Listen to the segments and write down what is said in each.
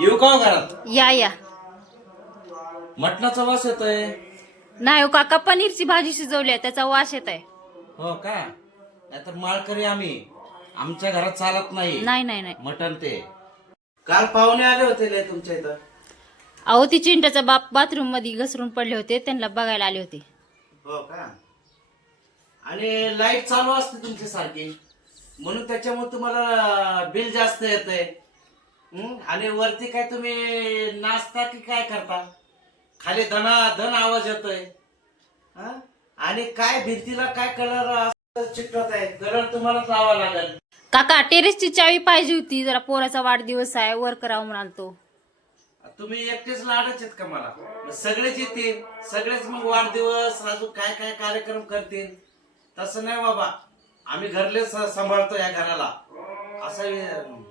येऊ का हो घरात? या या. मटणाचा वास येतोय. नाही हो काका, पनीरची भाजी शिजवली आहे, त्याचा वास येत आहे. हो का? नाहीतर माळकरी आम्ही, आमच्या घरात चालत नाही नाही नाही नाही. मटण ते. काल पाहुणे आले होते लय तुमच्या इथं. अहो ती चिंट्याचा बाप बाथरूम मध्ये घसरून पडले होते, त्यांना बघायला आले होते. हो का? आणि लाईट चालू असते तुमची सारखी, म्हणून त्याच्यामुळे तुम्हाला बिल जास्त येतंय. आणि वरती काय तुम्ही नाचता की काय करता? खाली धनाधन आवाज येतोय. हं? आणि काय भिंतीला काय कलर चिकटत आहे? कलर तुम्हालाच लावा लागेल. काका टेरेसची चावी पाहिजे होती, जरा पोराचा वाढदिवस आहे, वर करावं म्हणालतो. तुम्ही एकटेच लाडच आहेत का मला? मग सगळेच येतील, सगळेच मग वाढदिवस अजून काय काय कार्यक्रम करतील. तसं नाही बाबा, आम्ही घरले सांभाळतो या घराला असं.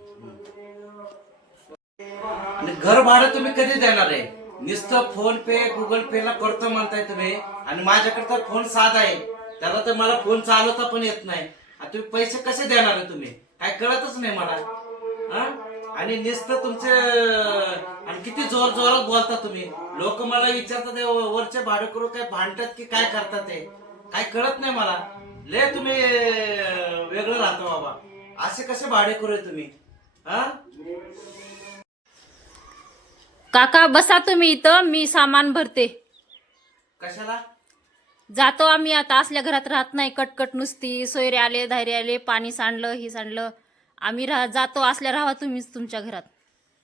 आणि घर भाडं तुम्ही कधी देणार आहे? नुसतं फोन पे गुगल पे ला करतो म्हणताय तुम्ही, आणि माझ्याकडे तर फोन साधा आहे, त्याला तर मला फोन चालवता पण येत नाही. तुम्ही पैसे कसे देणार आहे? तुम्ही काय कळतच नाही मला. आणि नुसतं तुमचे, आणि किती जोर जोरात बोलता तुम्ही. लोक मला विचारतात वरचे भाडे करू काय भांडतात की काय करतात, ते काय कळत नाही मला. लय तुम्ही वेगळं राहता बाबा. असे कसे भाडे करू तुम्ही? काका बसा तुम्ही इथं, मी सामान भरते. कशाला? जातो आम्ही आता, असल्या घरात राहत नाही. कटकट नुसती, सोयरे आले धायरे आले, पाणी सांडलं ही सांडलं. आम्ही जातो, असल्या राहा तुम्हीच तुमच्या घरात.